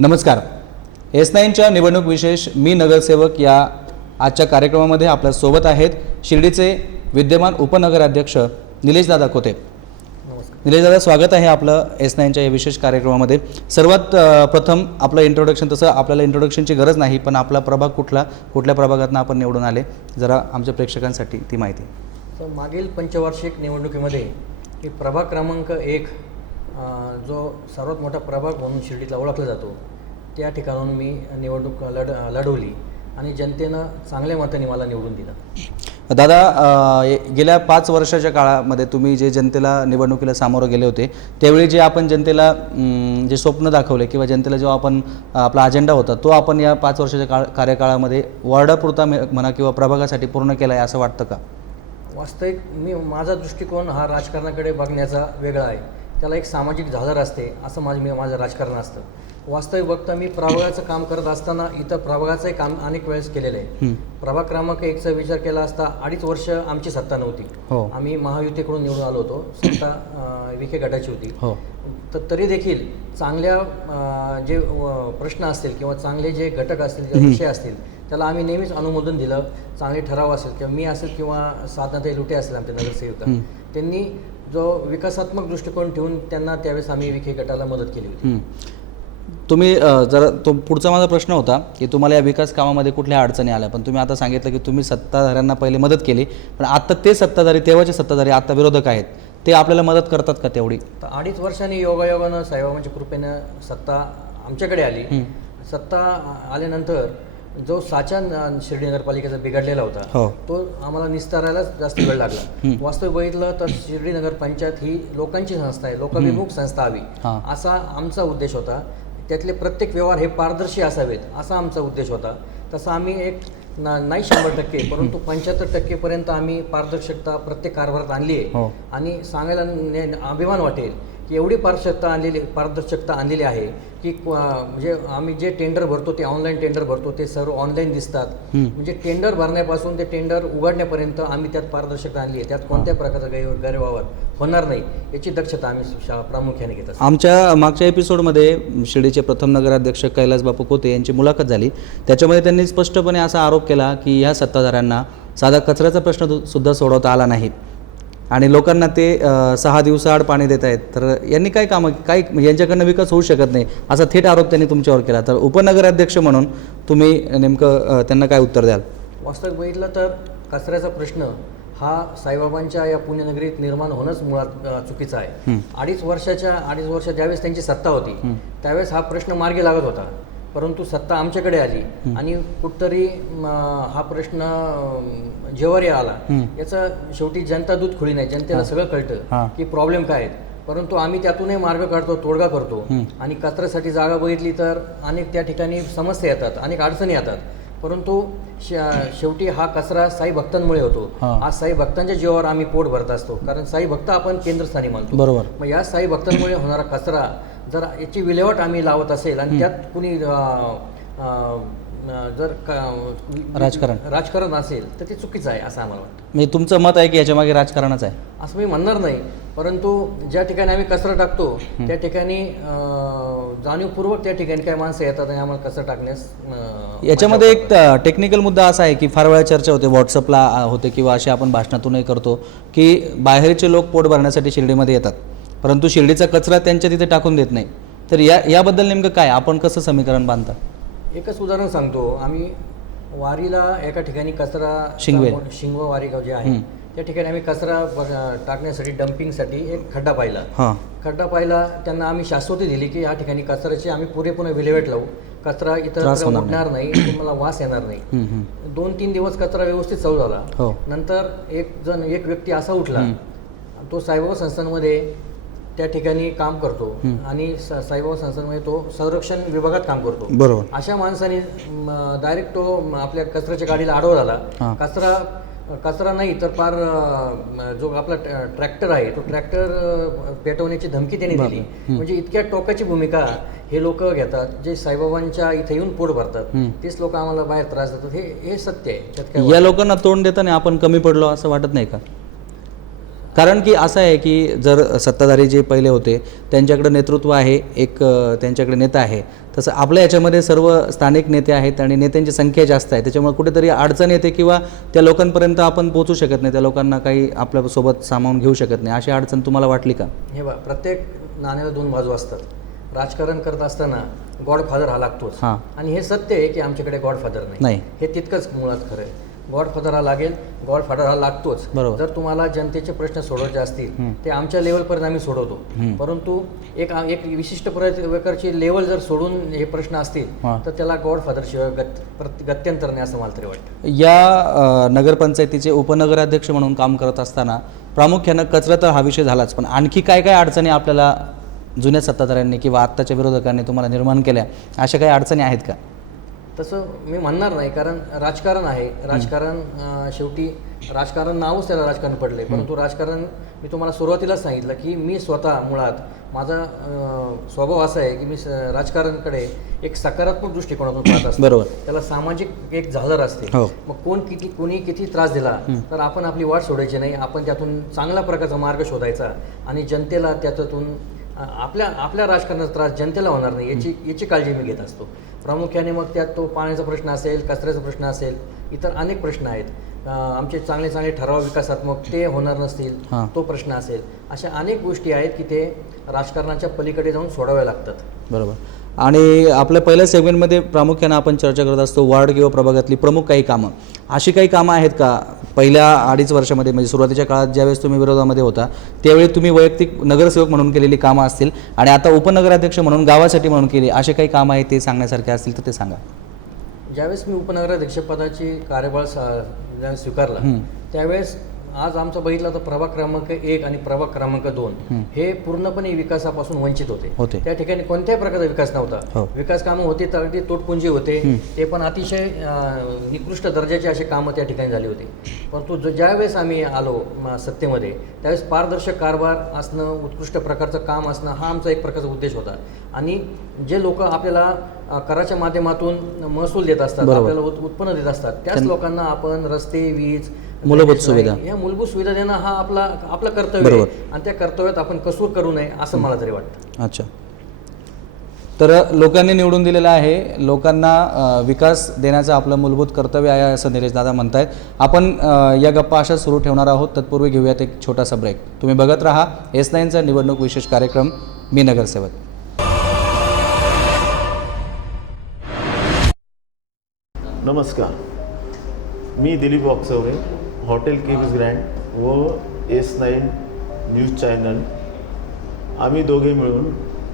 नमस्कार. S9च्या निवडणूक विशेष मी नगरसेवक या आजच्या कार्यक्रमामध्ये आपल्या सोबत आहेत शिर्डीचे विद्यमान उपनगराध्यक्ष निलेशदादा कोते. निलेशदादा, स्वागत आहे आपलं S9च्या या विशेष कार्यक्रमामध्ये. सर्वात प्रथम आपलं इंट्रोडक्शन, तसं आपल्याला इंट्रोडक्शनची गरज नाही, पण आपला प्रभाग कुठल्या प्रभागातून आपण निवडून आले, जरा आमच्या प्रेक्षकांसाठी ती माहिती. तर मागील पंचवार्षिक निवडणुकीमध्ये की प्रभाग क्रमांक 1 जो सर्वात मोठा प्रभाग म्हणून शिर्डीतला ओळखला जातो, त्या ठिकाणून मी निवडणूक लढवली आणि जनतेनं चांगल्या मताने मला निवडून दिलं. दादा, गेल्या 5 वर्षाच्या काळामध्ये तुम्ही जे जनतेला निवडणुकीला सामोरं गेले होते, त्यावेळी जे आपण जनतेला जे स्वप्न दाखवले किंवा जनतेला जेव्हा आपण आपला अजेंडा होता तो आपण या 5 वर्षाच्या कार्यकाळामध्ये वॉर्डापुरता म्हणा किंवा प्रभागासाठी पूर्ण केला आहे असं वाटतं का? वास्तविक माझा दृष्टिकोन हा राजकारणाकडे बघण्याचा वेगळा आहे. त्याला एक सामाजिक झालर असते असं माझं राजकारण असतं. वास्तविक बघता मी प्रभागाचं काम करत असताना इथं प्रभागाचंही काम अनेक वेळेस केलेलं आहे. प्रभाग क्रमांक 1चा विचार केला असता 2.5 वर्ष आमची सत्ता नव्हती. आम्ही महायुतीकडून निवडून आलो होतो. सत्ता विखे गटाची होती. तर तरी देखील चांगल्या जे प्रश्न असतील किंवा चांगले जे घटक असतील, जे विषय असतील, त्याला आम्ही नेहमीच अनुमोदन दिलं. चांगले ठराव असेल किंवा मी असेल किंवा साधनाताई लुटे असेल आमचे नगरसेविका, त्यांनी जो विकासात्मक दृष्टिकोन ठेवून त्यांना त्यावेळेस आम्ही विखे गटाला मदत केली होती. तुम्ही जरा तो पुढचा माझा प्रश्न होता की तुम्हाला या विकास कामामध्ये कुठल्या अडचणी आल्या, पण तुम्ही आता सांगितलं की तुम्ही सत्ताधाऱ्यांना पहिले मदत केली, पण आता ते सत्ताधारी, तेव्हाचे सत्ताधारी आता विरोधक आहेत, ते आपल्याला मदत करतात का तेवढी? तर 2.5 वर्षांनी योगायोगानं साईबाबांच्या कृपेनं सत्ता आमच्याकडे आली. सत्ता आल्यानंतर जो साचा शिर्डी नगरपालिकेचा बिघडलेला होता तो आम्हाला निस्तारायलाच जास्त वेळ लागला. वास्तविक बघितलं तर शिर्डी नगर पंचायत ही लोकांची संस्था आहे, लोकाभिमुख संस्था हवी असा आमचा उद्देश होता. त्यातले प्रत्येक व्यवहार हे पारदर्शी असावेत असा आमचा उद्देश होता. तसं आम्ही नाही 100% परंतु 75% पर्यंत आम्ही पारदर्शकता प्रत्येक कारभारात आणली आहे. आणि सांगायला अभिमान वाटेल की एवढी पारदर्शकता आणलेली आहे की म्हणजे आम्ही जे टेंडर भरतो ते ऑनलाईन टेंडर भरतो, ते सर्व ऑनलाईन दिसतात. म्हणजे टेंडर भरण्यापासून ते टेंडर उघडण्यापर्यंत आम्ही त्यात पारदर्शकता आणली आहे. त्यात कोणत्या प्रकारचा गैरव्यवहार होणार नाही याची दक्षता आम्ही प्रामुख्याने घेत असतो. आमच्या मागच्या एपिसोडमध्ये शिर्डीचे प्रथम नगराध्यक्ष कैलास बापू कोते यांची मुलाखत झाली. त्याच्यामध्ये त्यांनी स्पष्टपणे असा आरोप केला की ह्या सत्ताधाऱ्यांना साधा कचऱ्याचा प्रश्न सुद्धा सोडवता आला नाही आणि लोकांना ते 6 दिवसाआड पाणी देत आहेत. तर यांनी काय यांच्याकडनं विकास होऊ शकत नाही असा थेट आरोप त्यांनी तुमच्यावर केला. तर उपनगराध्यक्ष म्हणून तुम्ही नेमकं त्यांना काय उत्तर द्याल? वास्तविक बघितलं तर कचऱ्याचा प्रश्न हा साईबाबांच्या या पुण्यनगरीत निर्माण होणंच मुळात चुकीचं आहे. 2.5 वर्ष ज्यावेळेस त्यांची सत्ता होती त्यावेळेस हा प्रश्न मार्गी लागत होता, परंतु सत्ता आमच्याकडे आली आणि कुठतरी हा प्रश्न जेव्हारी आला. याचं शेवटी जनता दूध खुली नाही. जनतेला सगळं कळतं की प्रॉब्लेम काय आहेत, परंतु आम्ही त्यातूनही मार्ग काढतो, तोडगा करतो. आणि कचऱ्यासाठी जागा बघितली तर अनेक त्या ठिकाणी समस्या येतात, अनेक अडचणी येतात, परंतु शेवटी हा कचरा साई भक्तांमुळे होतो. आज साई भक्तांच्या जीवावर आम्ही पोट भरत असतो, कारण साई भक्त आपण केंद्रस्थानी मानतो. बरोबर. मग या साई भक्तांमुळे होणारा कचरा जर याची विल्हेवाट आम्ही लावत असेल आणि त्यात कुणी जर राजकारण असेल तर ते चुकीचं आहे असं आम्हाला वाटतं. म्हणजे तुमचं मत आहे की याच्या मागे राजकारणच आहे असं मी म्हणणार नाही, परंतु ज्या ठिकाणी आम्ही कचरा टाकतो त्या ठिकाणी जाणीवपूर्वक त्या ठिकाणी काय माणसं येतात आणि आम्हाला कचरा टाकण्यास. याच्यामध्ये एक टेक्निकल मुद्दा असा आहे की फार वेळा चर्चा होते, व्हॉट्सअपला होते किंवा असे आपण भाषणातूनही करतो की बाहेरचे लोक पोट भरण्यासाठी शिर्डीमध्ये येतात, परंतु शिर्डीचा कचरा त्यांच्या तिथे टाकून देत नाही. तर याबद्दल नेमकं काय, आपण कसं समीकरण बांधता? एकच उदाहरण सांगतो. आम्ही वारीला एका ठिकाणी कचरा शिंगवे वारी जे आहे त्या ठिकाणी आम्ही कचरा टाकण्यासाठी डम्पिंगसाठी एक खड्डा पाहिला. त्यांना आम्ही शाश्वती दिली की या ठिकाणी कचऱ्याची आम्ही पुरेपूर्ण विल्हेवाट लावू, कचरा इतर उडणार नाही, तुम्हाला वास येणार नाही. 2-3 दिवस कचरा व्यवस्थित चालू झाला. नंतर एक व्यक्ती असा उठला, तो साईबाबा संस्थांमध्ये त्या ठिकाणी काम करतो आणि साईबाबा संस्थांमध्ये तो संरक्षण विभागात काम करतो. बरोबर. अशा माणसाने डायरेक्ट तो आपल्या कचऱ्याच्या गाडीला आडवा झाला. कचरा नाही तर फार जो आपला ट्रॅक्टर आहे तो ट्रॅक्टर पेटवण्याची धमकी त्यांनी दिली. म्हणजे इतक्या टोकाची भूमिका हे लोक घेतात जे साईबाबांच्या इथे येऊन पोट भरतात. तेच लोक आम्हाला बाहेर त्रास देतात. हे सत्य आहे. या लोकांना तोंड देताना आपण कमी पडलो असं वाटत नाही का? कारण की असं आहे की जर सत्ताधारी जे पहिले होते त्यांच्याकडे नेतृत्व आहे, एक त्यांच्याकडे नेता आहे, तसं आपल्या याच्यामध्ये सर्व स्थानिक नेते आहेत आणि नेत्यांची संख्या जास्त आहे, त्याच्यामुळे कुठेतरी अडचण येते किंवा त्या लोकांपर्यंत आपण पोहोचू शकत नाही, त्या लोकांना काही आपल्यासोबत सामावून घेऊ शकत नाही, अशी अडचण तुम्हाला वाटली का? हे बघा, प्रत्येक नाण्याला दोन बाजू असतात. राजकारण करत असताना गॉडफादर हा लागतोच. हां. आणि हे सत्य आहे की आमच्याकडे गॉडफादर नाही. हे तितकंच मुळात खरं आहे. गॉडफादर हा लागेल, गॉडफादर हा लागतोच. बरोबर. जर तुम्हाला जनतेचे प्रश्न सोडवायचे असतील ते आमच्या लेवलपर्यंत आम्ही सोडवतो, परंतु एक विशिष्ट प्रकारची लेवल जर सोडून हे प्रश्न असतील तर त्याला गॉडफादर शिवाय गत्यंतर नाही असं मला तरी वाटतं. या नगरपंचायतीचे उपनगराध्यक्ष म्हणून काम करत असताना प्रामुख्यानं कचरा तर हा विषय झालाच, पण आणखी काय काय अडचणी आपल्याला जुन्या सत्ताधाऱ्यांनी किंवा आत्ताच्या विरोधकांनी तुम्हाला निर्माण केल्या, अशा काही अडचणी आहेत का? तसं मी म्हणणार नाही, कारण राजकारण आहे. राजकारण शेवटी राजकारण नावच त्याला राजकारण पडले, परंतु राजकारण मी तुम्हाला सुरुवातीलाच सांगितलं की मी स्वतः मुळात माझा स्वभाव असा आहे की मी राजकारणाकडे एक सकारात्मक दृष्टिकोनातून पाहत असतो. बरोबर. त्याला सामाजिक एक झालर असते. मग कोणी किती त्रास दिला तर आपण आपली वाट सोडायची नाही, आपण त्यातून चांगल्या प्रकारचा मार्ग शोधायचा आणि जनतेला त्यातून आपल्या राजकारणाचा त्रास जनतेला होणार नाही याची काळजी मी घेत असतो प्रामुख्याने. मग त्यात तो पाण्याचा प्रश्न असेल, कचऱ्याचा प्रश्न असेल, इतर अनेक प्रश्न आहेत. आमचे चांगले ठराव विकासात्मक ते होणार नसतील तो प्रश्न असेल. अशा अनेक गोष्टी आहेत की ते राजकारणाच्या पलीकडे जाऊन सोडाव्या लागतात. बरोबर. आणि आपल्या पहिल्या सेगमेंटमध्ये प्रामुख्यानं आपण चर्चा करत असतो वार्ड किंवा प्रभागातली प्रमुख काही कामं. अशी काही कामं आहेत का पहिल्या 2.5 वर्षामध्ये, म्हणजे सुरुवातीच्या काळात ज्यावेळेस तुम्ही विरोधामध्ये होता त्यावेळी तुम्ही वैयक्तिक नगरसेवक म्हणून केलेली कामं असतील आणि आता उपनगराध्यक्ष म्हणून गावासाठी म्हणून केली, असे काही कामं आहेत ते सांगण्यासारखे असतील तर ते सांगा. ज्यावेळेस मी उपनगराध्यक्षपदाची कार्यभार स्वीकारला त्यावेळेस आज आमचा बघितला तर प्रभाग क्रमांक 1 आणि प्रभाग क्रमांक 2 हे पूर्णपणे विकासापासून वंचित होते. त्या ठिकाणी कोणत्याही प्रकारचा विकास नव्हता. विकास कामं होती तर अगदी तोटपुंजी होते, ते पण अतिशय निकृष्ट दर्जाचे असे कामं त्या ठिकाणी झाली होती. परंतु ज्यावेळेस आम्ही आलो सत्तेमध्ये त्यावेळेस पारदर्शक कारभार असणं, उत्कृष्ट प्रकारचं काम असणं हा आमचा एक प्रकारचा उद्देश होता. आणि जे लोक आपल्याला कराच्या माध्यमातून महसूल देत असतात, आपल्याला उत्पन्न देत असतात, त्याच लोकांना आपण रस्ते, वीज, मूलभूत सुविधा, या मूलभूत सुविधा देणं हा आपला कर्तव्य आहे आणि त्या कर्तव्यात आपण कसूर करू नये असं मला तरी वाटतं. अच्छा. तर लोकांनी निवडून दिलेलं आहे, लोकांना विकास देण्याचं आपलं मूलभूत कर्तव्य आहे असं निलेश दादा म्हणतायत. आपण या गप्पा अशा सुरू ठेवणार आहोत, तत्पूर्वी घेऊयात एक छोटासा ब्रेक. तुम्ही बघत राहा S9चा निवडणूक विशेष कार्यक्रम मी नगरसेवक. नमस्कार, मी दिलीप वाकचौरे, हॉटेल केव्हिस ग्रँड व S9 न्यूज चॅनल आम्ही दोघे मिळून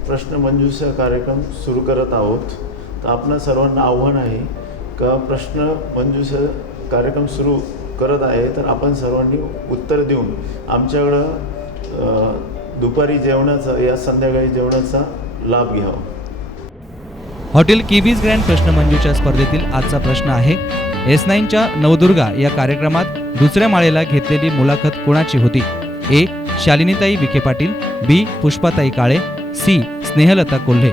प्रश्नमंजुषा कार्यक्रम सुरू करत आहोत. तर आपणा सर्वांना आव्हान आहे का प्रश्नमंजुषा कार्यक्रम सुरू करत आहे तर आपण सर्वांनी उत्तर देऊन आमच्याकडं दुपारी जेवणाचा या संध्याकाळी जेवणाचा लाभ घ्यावा. हॉटेल केव्हिस ग्रँड प्रश्नमंजुषा स्पर्धेतील आजचा प्रश्न आहे, S9च्या नवदुर्गा या कार्यक्रमात दुसऱ्या माळेला घेतलेली मुलाखत कोणाची होती? A. शालिनीताई Vikhe Patil, B. Pushpatai Kale, C. Snehlata Kolhe.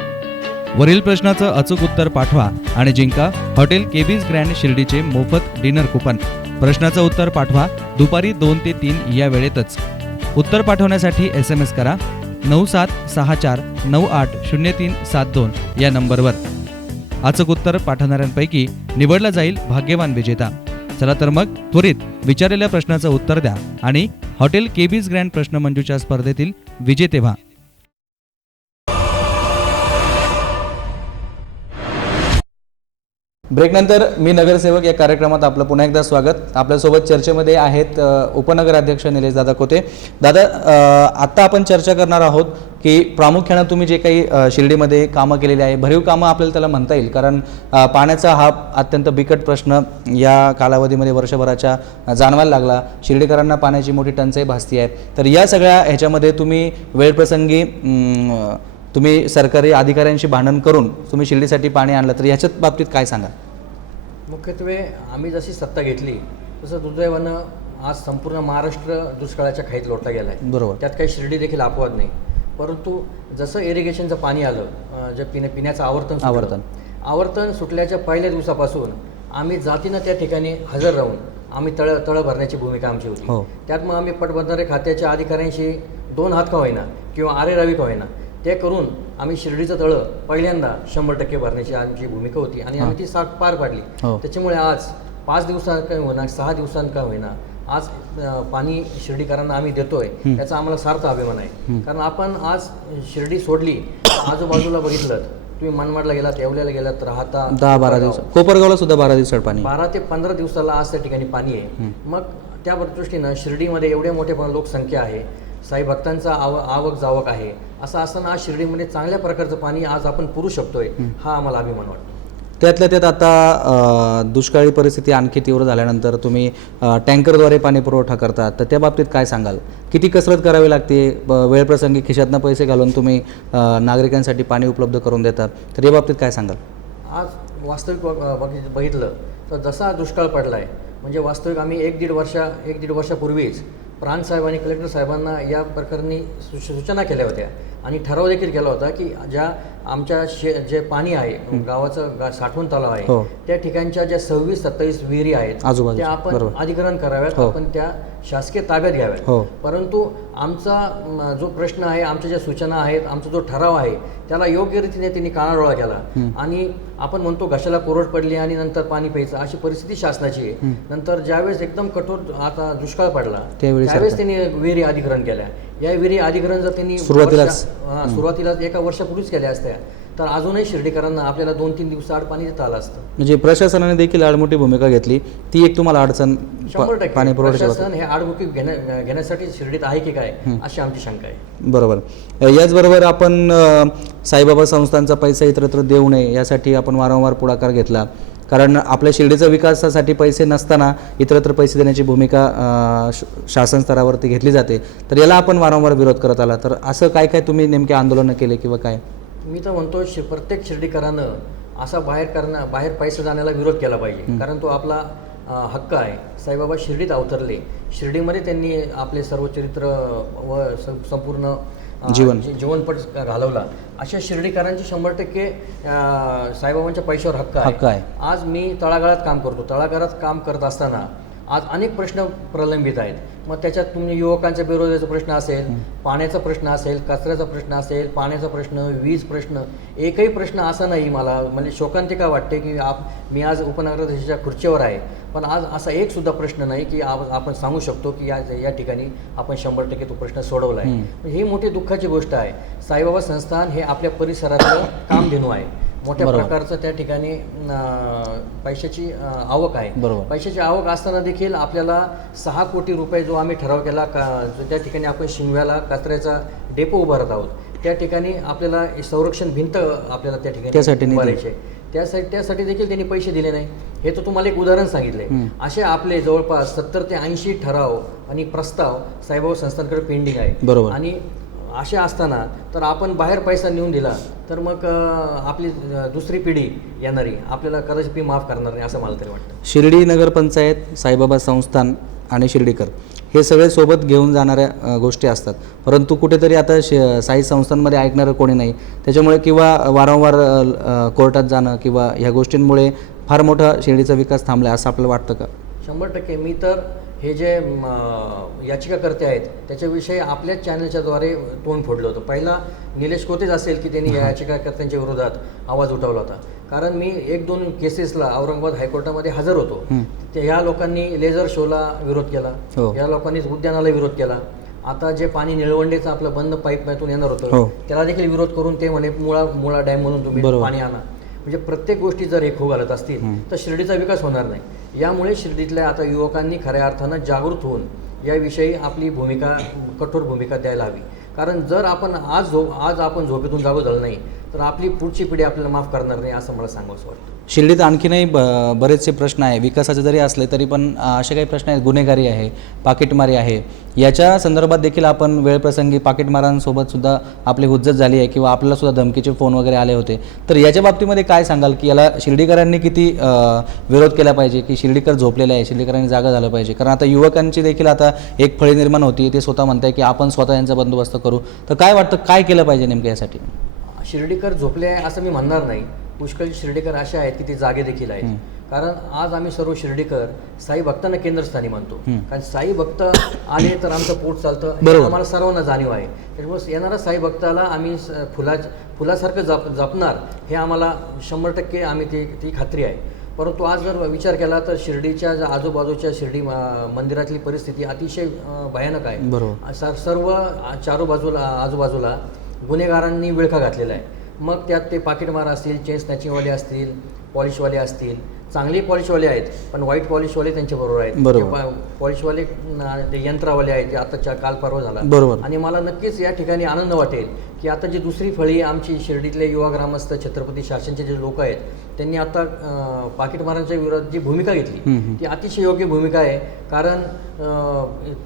वरील प्रश्नाचं अचूक उत्तर पाठवा आणि जिंका हॉटेल केव्हिस ग्रँड शिर्डीचे मोफत डिनर कुपन. प्रश्नाचं उत्तर पाठवा दुपारी 2 ते 3 या वेळेतच. उत्तर पाठवण्यासाठी SMS करा 9764980372 या नंबरवर. अचूक उत्तर पाठवणाऱ्यांपैकी निवडला जाईल भाग्यवान विजेता. चला तर मग त्वरित विचारलेल्या प्रश्नाचं उत्तर द्या आणि हॉटेल केव्हिस ग्रँड प्रश्नमंजुषा स्पर्धेतील विजेते व्हा. ब्रेकनंतर मी नगरसेवक या कार्यक्रमात आपलं पुन्हा एकदा स्वागत. आपल्यासोबत चर्चेमध्ये आहेत उपनगराध्यक्ष निलेश दादा कोते. दादा, आत्ता आपण चर्चा करणार आहोत की प्रामुख्यानं तुम्ही जे काही शिर्डीमध्ये कामं केलेली आहे, भरीव कामं आपल्याला त्याला म्हणता येईल, कारण पाण्याचा हा अत्यंत बिकट प्रश्न या कालावधीमध्ये वर्षभराच्या जाणवायला लागला. शिर्डीकरांना पाण्याची मोठी टंचाई भासती आहे. तर या सगळ्या ह्याच्यामध्ये तुम्ही वेळप्रसंगी तुम्ही सरकारी अधिकाऱ्यांशी भांडण करून तुम्ही शिर्डीसाठी पाणी आणलं, तर याच्यात बाबतीत काय सांगा? मुख्यत्वे आम्ही जशी सत्ता घेतली तसं दुर्दैवानं आज संपूर्ण महाराष्ट्र दुष्काळाच्या खाईत लोटला गेला आहे. बरोबर. त्यात काही शिर्डी देखील अपवाद नाही. परंतु जसं इरिगेशनचं पाणी आलं, जे पिण्याचं आवर्तन सुटल्याच्या पहिल्या दिवसापासून आम्ही जातीनं त्या ठिकाणी हजर राहून आम्ही तळं भरण्याची भूमिका आमची हो. होती. त्यात मग आम्ही पटबंधारे खात्याच्या अधिकाऱ्यांशी 2 हात का होईना किंवा आरे रावी का होईना ते करून आम्ही शिर्डीचं तळं पहिल्यांदा 100% भरण्याची आमची भूमिका होती आणि आम्ही ती पार पाडली. हो. त्याच्यामुळे आज 5 दिवसांत काय होईना, 6 दिवसांत का होईना, आज पाणी शिर्डीकरांना आम्ही देतोय याचा आम्हाला सार्थ अभिमान आहे. कारण आपण आज शिर्डी सोडली, आजूबाजूला बघितलं, तुम्ही मनमाडला गेलात, येवल्याला गेलात, राहता 10-12 दिवस, कोपरगावला सुद्धा 12 दिवसात पाणी. 12 ते 15 दिवसाला आज त्या ठिकाणी पाणी आहे. मग त्या दृष्टीनं शिर्डीमध्ये एवढे मोठे लोकसंख्या आहे, साई भक्तांचा आवक जावक आहे, असं असताना आज शिर्डीमध्ये चांगल्या प्रकारचं पाणी आज आपण पुरू शकतोय, हा आम्हाला अभिमान वाटतो. त्यातल्या त्यात आता दुष्काळी परिस्थिती आणखी तीव्र झाल्यानंतर तुम्ही टँकरद्वारे पाणी पुरवठा करतात, तर त्या बाबतीत काय सांगाल? किती कसरत करावी लागते? वेळप्रसंगी खिशातनं पैसे घालून तुम्ही नागरिकांसाठी पाणी उपलब्ध करून देतात, तर या बाबतीत काय सांगाल? आज वास्तविक बघितलं तर जसा दुष्काळ पडला आहे, म्हणजे वास्तविक आम्ही एक दीड वर्षापूर्वीच प्रांत आणि कलेक्टर साहेबांना या प्रकरणी सूचना केल्या होत्या आणि ठराव देखील केला होता की ज्या आमच्या जे पाणी आहे गावाचं साठवण तलाव आहे, हो. त्या ठिकाणच्या ज्या 26-27 विहिरी आहेत आजूबाजूच्या, त्या आपण बरोबर. अधिग्रहण कराव्यात, हो. आपण त्या शासकीय ताब्यात घ्याव्यात. हो. परंतु आमचा जो प्रश्न आहे, आमच्या ज्या सूचना आहेत, आमचा जो ठराव आहे, त्याला योग्य रीतीने त्यांनी कानाडोळा केला आणि आपण म्हणतो घशाला कोरड पडली आणि नंतर पाणी प्यायचं अशी परिस्थिती शासनाची आहे. नंतर ज्यावेळेस एकदम कठोर आता दुष्काळ पडला त्यावेळेस त्यांनी विहिरी अधिग्रहण केल्या. या विहिरी अधिग्रहण जर त्यांनी सुरुवातीलाच 1 वर्षापूर्वीच केल्या असत्या तर अजूनही शिर्डीकरांना आपल्याला 2-3 दिवसाआड पाणी देता आलं असतं. म्हणजे प्रशासनाने देखील आडमोठी भूमिका घेतली, ती एक तुम्हाला अडचण 100% पाणी पुरवठ्याची प्रशासन हे आडमुखी घेण्यासाठी शिर्डीत आहे की काय अशी आमची शंका आहे. बरोबर. याचबरोबर आपण साईबाबा संस्थांचा पैसा इतरत्र देऊ नये यासाठी आपण वारंवार पुढाकार घेतला, कारण आपल्या शिर्डीच्या विकासासाठी पैसे नसताना इतरत्र पैसे देण्याची भूमिका शासन स्तरावरती घेतली जाते, तर याला आपण वारंवार विरोध करत आला. तर असं काय काय तुम्ही नेमके आंदोलनं केले किंवा काय? मी तर म्हणतो प्रत्येक शिर्डीकरानं असा बाहेर पैसे जाण्याला विरोध केला पाहिजे, कारण तो आपला हक्क आहे. साईबाबा शिर्डीत अवतरले, शिर्डीमध्ये त्यांनी आपले सर्व चरित्र व संपूर्ण जीवनपट घालवला. अशा शिर्डीकरांची 100% साईबाबांच्या पैशावर हक्क आहे. आज मी तळागाळात काम करतो, तळागाळात काम करत असताना आज अनेक प्रश्न प्रलंबित आहेत. मग त्याच्यात तुम्ही युवकांच्या बेरोजगारीचा प्रश्न असेल, पाण्याचा प्रश्न असेल, कचऱ्याचा प्रश्न असेल, पाण्याचा प्रश्न, वीज प्रश्न, एकही प्रश्न असा नाही मला म्हणजे शोकांतिका वाटते की मी आज उपनगराध्यक्षाच्या खुर्चीवर आहे, पण आज असा एक सुद्धा प्रश्न नाही की आपण सांगू शकतो की या ठिकाणी आपण 100% तो प्रश्न सोडवला आहे. ही मोठी दुःखाची गोष्ट आहे. साईबाबा संस्थान हे आपल्या परिसरातलं कामधेनू आहे. मोठ्या प्रकारचं त्या ठिकाणी पैशाची आवक आहे. पैशाची आवक असताना देखील आपल्याला 6 कोटी रुपये जो आम्ही ठराव केला जो त्या ठिकाणी आपण शिंगव्याला कचऱ्याचा डेपो उभारत आहोत, त्या ठिकाणी आपल्याला संरक्षण भिंत आपल्याला त्या ठिकाणी उभारायची आहे. त्यासाठी देखील त्यांनी पैसे दिले नाही. हे तर तुम्हाला एक उदाहरण सांगितले. असे आपले जवळपास 70 ते 80 ठराव आणि प्रस्ताव साईबाबा संस्थांकडे पेंडिंग आहे. आणि असे असताना तर आपण बाहेर पैसा नेऊन दिला तर मग आपली दुसरी पिढी येणारी आपल्याला कदाचित माफ करणार नाही असं मला तरी वाटतं. शिर्डी नगरपंचायत, साईबाबा संस्थान आणि शिर्डीकर हे सगळे सोबत घेऊन जाणाऱ्या गोष्टी असतात, परंतु कुठेतरी आता साई संस्थांमध्ये ऐकणारं कोणी नाही. त्याच्यामुळे किंवा वारंवार कोर्टात जाणं किंवा ह्या गोष्टींमुळे फार मोठा शिर्डीचा विकास थांबला असं आपल्याला वाटतं का? 100% मी तर हे जे याचिकाकर्ते आहेत त्याच्याविषयी आपल्याच चॅनलच्याद्वारे तोंड फोडलं होतं. पहिला निलेश कोतेच असेल की त्यांनी या याचिकाकर्त्यांच्या विरोधात आवाज उठवला होता, कारण मी 1-2 केसेसला औरंगाबाद हायकोर्टामध्ये हजर होतो. ह्या लोकांनी लेझर शोला विरोध केला, या लोकांनी उद्यानाला विरोध केला. आता जे पाणी निळवंडेचं आपलं बंद पाईपमधून येणार होतं त्याला देखील विरोध करून ते म्हणे मुळा डॅम म्हणून तुम्ही पाणी आणा. म्हणजे प्रत्येक गोष्टी जर एक घालत असतील तर शिर्डीचा विकास होणार नाही. यामुळे शिर्डीतल्या आता युवकांनी खऱ्या अर्थानं जागृत होऊन याविषयी आपली कठोर भूमिका द्यायला हवी. कारण जर आपण आज आपण झोपेतून जागो झालं नाही तर आपली पुढची पिढी आपल्याला माफ करणार नाही असं मला सांगावंसं वाटतं. शिर्डीत आणखीनही बरेचसे प्रश्न आहे. विकासाचे जरी असले तरी पण असे काही प्रश्न आहेत, गुन्हेगारी आहे, पाकिटमारी आहे. याच्या संदर्भात देखील आपण वेळप्रसंगी पाकिटमारांसोबत सुद्धा आपली हुज्जत झाली आहे किंवा आपल्याला सुद्धा धमकीचे फोन वगैरे आले होते. तर याच्या बाबतीमध्ये काय सांगाल की याला शिर्डीकरांनी किती विरोध केला पाहिजे की शिर्डीकर झोपलेले आहे, शिर्डीकरांनी जागा झालं पाहिजे? कारण आता युवकांची देखील आता एक फळी निर्माण होती, ते स्वतः म्हणताय की आपण स्वतः यांचा बंदोबस्त करू. तर काय वाटतं, काय केलं पाहिजे नेमकं यासाठी? शिर्डीकर झोपले आहे असं मी म्हणणार नाही. पुष्कळ शिर्डीकर असे आहेत की ते जागे देखील आहेत. कारण आज आम्ही सर्व शिर्डीकर साई भक्तांना केंद्रस्थानी मानतो. कारण साई भक्त आले तर आमचं पोट चालतं, हे आम्हाला सर्वांना जाणीव आहे. त्याच्यामुळे येणारा साई भक्ताला आम्ही फुलासारखं जपणार हे आम्हाला 100% आम्ही ती खात्री आहे. परंतु आज जर विचार केला तर शिर्डीच्या आजूबाजूच्या शिर्डी मंदिरातली परिस्थिती अतिशय भयानक आहे. बरोबर. सर्व आजूबाजूला गुन्हेगारांनी विळखा घातलेला आहे. मग त्यात ते पाकिटमार असतील, चेन स्नॅचिंगवाले असतील, पॉलिशवाले असतील. चांगले पॉलिशवाले आहेत पण वाईट पॉलिशवाले त्यांच्याबरोबर आहेत. पॉलिशवाले ते यंत्रावाले आहेत, ते आता काल परवा झाला. बरोबर. आणि मला नक्कीच या ठिकाणी आनंद वाटेल की आता जी दुसरी फळी आमची शिर्डीतले युवा ग्रामस्थ छत्रपती शासनचे जे लोक आहेत त्यांनी आता पाकिटमारांच्या विरोधात जी भूमिका घेतली ती अतिशय योग्य भूमिका आहे. कारण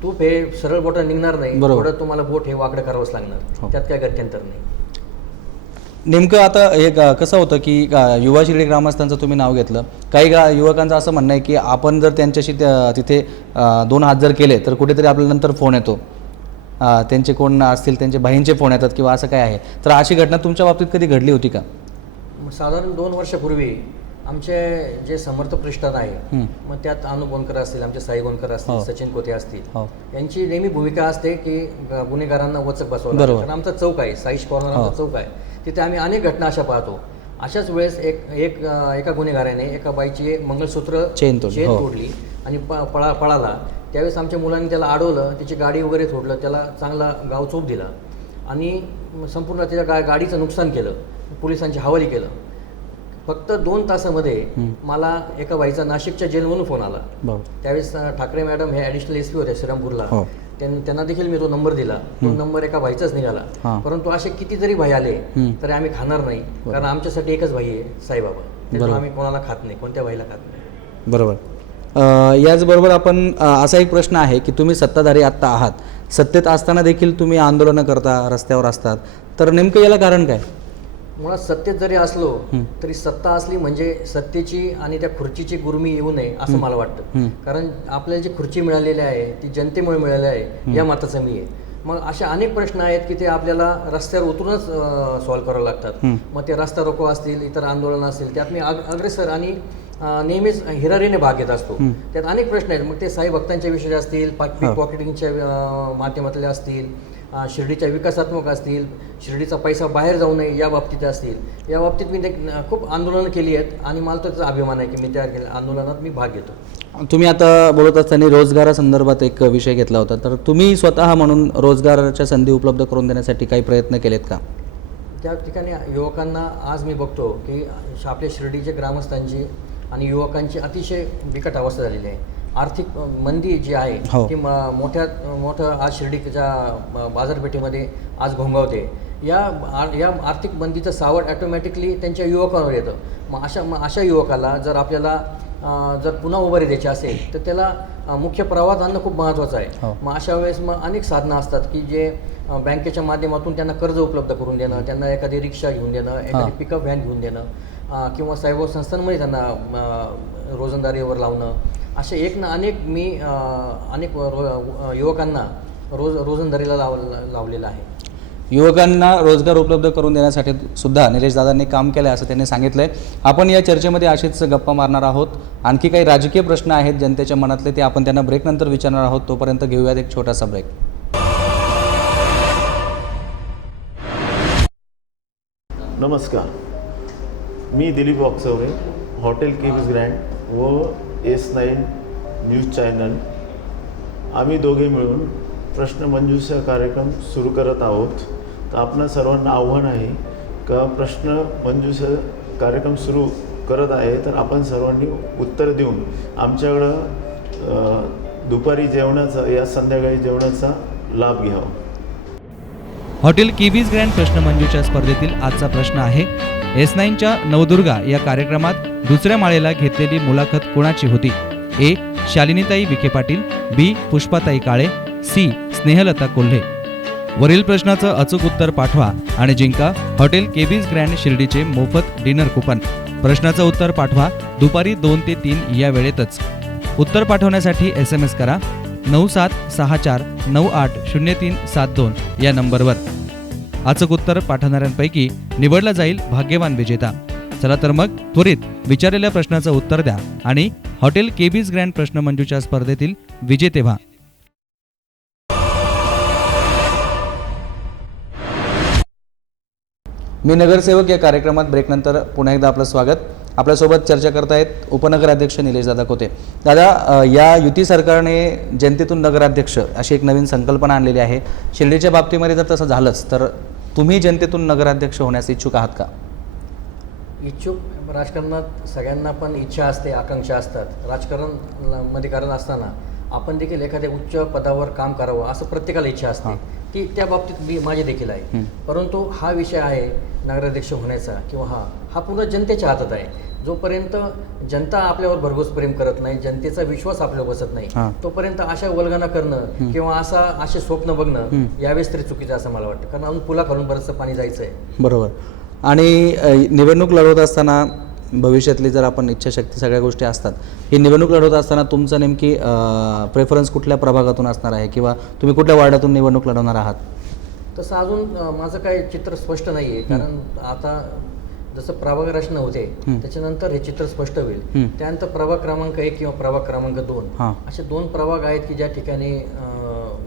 तूप हे सरळ बोटं निघणार नाही, थोडं तुम्हाला बोट हे वाकडं करावंच लागणार, त्यात काय गत्यंतर नाही. नेमकं आता हे कसं होतं की युवा शिर्डी ग्रामस्थांचं तुम्ही नाव घेतलं. काही युवकांचं असं म्हणणं आहे की आपण जर त्यांच्याशी तिथे 2 हात जर केले तर कुठेतरी आपल्याला नंतर फोन येतो, त्यांचे कोण असतील त्यांचे बहीणचे फोन येतात किंवा असं काय आहे. तर अशी घटना तुमच्या बाबतीत कधी घडली होती का? साधारण 2 वर्षापूर्वी आमचे जे समर्थ प्रतिष्ठान आहे मग त्यात अनु गोंदकर असतील, आमचे साई गोंदकर असतील, सचिन कोते असतील, यांची नेहमी भूमिका असते की गुन्हेगारांना वचक बसवलं. कारण आमचा चौक आहे, साईश कॉर्नर आमचा चौक आहे, तिथे आम्ही अनेक घटना अशा पाहतो. अशाच वेळेस एका गुन्हेगाराने एका बाईची मंगळसूत्र चेन तोडली आणि पळाला. त्यावेळेस आमच्या मुलांनी त्याला अडवलं, तिची गाडी वगैरे तोडलं, त्याला चांगला गावचोप दिला आणि संपूर्ण त्याच्या गाडीचं नुकसान केलं, पोलिसांच्या हवाली केलं. फक्त 2 तासामध्ये मला एका बाईचा नाशिकच्या जेलमधून फोन आला. त्यावेळेस ठाकरे मॅडम हे ॲडिशनल SP होते श्रीरामपूरला, त्यांना देखील मी तो नंबर दिला. तो नंबर एका भाईचाच निघाला. परंतु असे कितीतरी भाई आले तरी आम्ही खाणार नाही, कारण आमच्यासाठी एकच भाई आहे साईबाबा. त्यामुळे आम्ही कोणाला खात नाही, कोणत्या भाईला खात नाही. बरोबर. याचबरोबर आपण असा एक प्रश्न आहे की तुम्ही सत्ताधारी आत्ता आहात, सत्तेत असताना देखील तुम्ही आंदोलनं करता, रस्त्यावर असतात, तर नेमकं याला कारण काय? मुळात सत्तेत जरी असलो तरी सत्ता असली म्हणजे सत्तेची आणि त्या खुर्चीची गुरमी येऊ नये असं मला वाटतं. कारण आपल्याला जी खुर्ची मिळालेली आहे ती जनतेमुळे मिळाली आहे या मताचं मी आहे. मग अशा अनेक प्रश्न आहेत की ते आपल्याला रस्त्यावर उतरूनच सॉल्व्ह करावे लागतात. मग ते रस्ता रोको असतील, इतर आंदोलनं असतील, त्यात मी अग्रेसर आणि नेहमीच हिरारीने भाग घेत असतो. त्यात अनेक प्रश्न आहेत. मग ते साई भक्तांच्या विषयी असतील, पॉकेटिंगच्या माध्यमातले असतील, शिर्डीच्या विकासात्मक असतील, शिर्डीचा पैसा बाहेर जाऊ नये या बाबतीत असतील. या बाबतीत मी खूप आंदोलनं केली आहेत आणि मला त्याचा अभिमान आहे की मी त्या आंदोलनात मी भाग घेतो. तुम्ही आता बोलत असताना रोजगारासंदर्भात एक विषय घेतला होता, तर तुम्ही स्वतः म्हणून रोजगाराच्या संधी उपलब्ध करून देण्यासाठी काही प्रयत्न केलेत का? त्या ठिकाणी युवकांना आज मी बघतो की आपल्या शिर्डीच्या ग्रामस्थांची आणि युवकांची अतिशय बिकट अवस्था झालेली आहे. आर्थिक मंदी जी आहे ती मोठं आज शिर्डीच्या बाजारपेठेमध्ये आज घोंगावते. या आर्थिक मंदीचं सावट ऑटोमॅटिकली त्यांच्या युवकांवर येतं. मग अशा युवकाला जर आपल्याला जर पुन्हा उभारी द्यायची असेल तर त्याला मुख्य प्रवाहात आणणं खूप महत्त्वाचं आहे. मग अशा वेळेस मग अनेक साधनं असतात की जे बँकेच्या माध्यमातून त्यांना कर्ज उपलब्ध करून देणं, त्यांना एखादी रिक्षा घेऊन देणं, एखादी पिकअप व्हॅन घेऊन देणं किंवा साईबाबा संस्थांमध्ये त्यांना रोजंदारीवर लावणं. असे अनेक युवकांना रोजंदारीला लावलेलं आहे. युवकांना रोजगार उपलब्ध करून देण्यासाठी सुद्धा निलेश दादांनी काम केलं आहे असं त्यांनी सांगितलंय. आपण या चर्चेमध्ये अशीच गप्पा मारणार आहोत. आणखी काही राजकीय प्रश्न आहेत जनतेच्या मनातले, ते आपण त्यांना ब्रेकनंतर विचारणार आहोत. तोपर्यंत घेऊयात एक छोटासा ब्रेक. नमस्कार, मी दिलीप वाकचौरे, हॉटेल केव्हिस ग्रँड व S9 न्यूज चॅनल आम्ही दोघे मिळून प्रश्नमंजुषा कार्यक्रम सुरू करत आहोत. तर आपणा सर्वांना आव्हान आहे का प्रश्नमंजुषा कार्यक्रम सुरू करत आहे तर आपण सर्वांनी उत्तर देऊन आमच्याकडं दुपारी जेवणाचा या संध्याकाळी जेवणाचा लाभ घ्यावा. हॉटेल केव्हिस ग्रँड प्रश्नमंजुषा स्पर्धेतील आजचा प्रश्न आहे, S9च्या नवदुर्गा या कार्यक्रमात दुसऱ्या माळेला घेतलेली मुलाखत कोणाची होती? A. शालिनीताई Vikhe Patil, B. Pushpatai Kale, C. Snehlata Kolhe. वरील प्रश्नाचं अचूक उत्तर पाठवा आणि जिंका हॉटेल केव्हिस ग्रँड शिर्डीचे मोफत डिनर कुपन. प्रश्नाचं उत्तर पाठवा दुपारी 2 ते 3 या वेळेतच. उत्तर पाठवण्यासाठी SMS करा 9764980372 या नंबरवर. अचूक उत्तर पाठवणाऱ्यांपैकी निवडला जाईल भाग्यवान विजेता. चला तर मग त्वरित विचारलेल्या प्रश्नाचं उत्तर द्या आणि हॉटेल केबीज ग्रँड प्रश्नमंजूच्या स्पर्धेतील विजेते व्हा. मी नगरसेवक या कार्यक्रमात ब्रेकनंतर पुन्हा एकदा आपलं स्वागत. आपल्यासोबत चर्चा करतायत उपनगराध्यक्ष निलेशदादा कोते. दादा, या युती सरकारने जनतेतून नगराध्यक्ष अशी एक नवीन संकल्पना आणलेली आहे. शिर्डीच्या बाबतीमध्ये जर तसं झालंच तर तुम्ही जनतेतून नगराध्यक्ष होण्यास इच्छुक आहात का? इच्छुक राजकारणात सगळ्यांना पण इच्छा असते, आकांक्षा असतात. राजकारण कारण असताना आपण देखील एखाद्या उच्च पदावर काम करावं असं प्रत्येकाला इच्छा असते. ती त्या बाबतीत माझी देखील आहे. परंतु हा विषय आहे नगराध्यक्ष होण्याचा किंवा हा पूर्ण जनतेच्या हातात आहे. जोपर्यंत जनता आपल्यावर भरघोस प्रेम करत नाही, जनतेचा विश्वास आपल्यावर बसत नाही, तोपर्यंत अशा वल्गना करणं किंवा असे स्वप्न बघणं यावेळेस तरी चुकीचं असं मला वाटतं. कारण अजून पुलाखालून बरंचसं पाणी जायचं आहे. बरोबर. आणि निवडणूक लढवत असताना भविष्यातली जर आपण इच्छाशक्ती सगळ्या गोष्टी असतात, ही निवडणूक लढवत असताना तुमचं नेमकी प्रेफरन्स कुठल्या प्रभागातून असणार आहे किंवा तुम्ही कुठल्या वार्डातून निवडणूक लढवणार आहात? तसं अजून माझं काही चित्र स्पष्ट नाही आहे. कारण आता जसं प्रभाग रचना होते त्याच्यानंतर हे चित्र स्पष्ट होईल. त्यानंतर प्रभाग क्रमांक 1 किंवा प्रभाग क्रमांक 2 असे 2 प्रभाग आहेत की ज्या ठिकाणी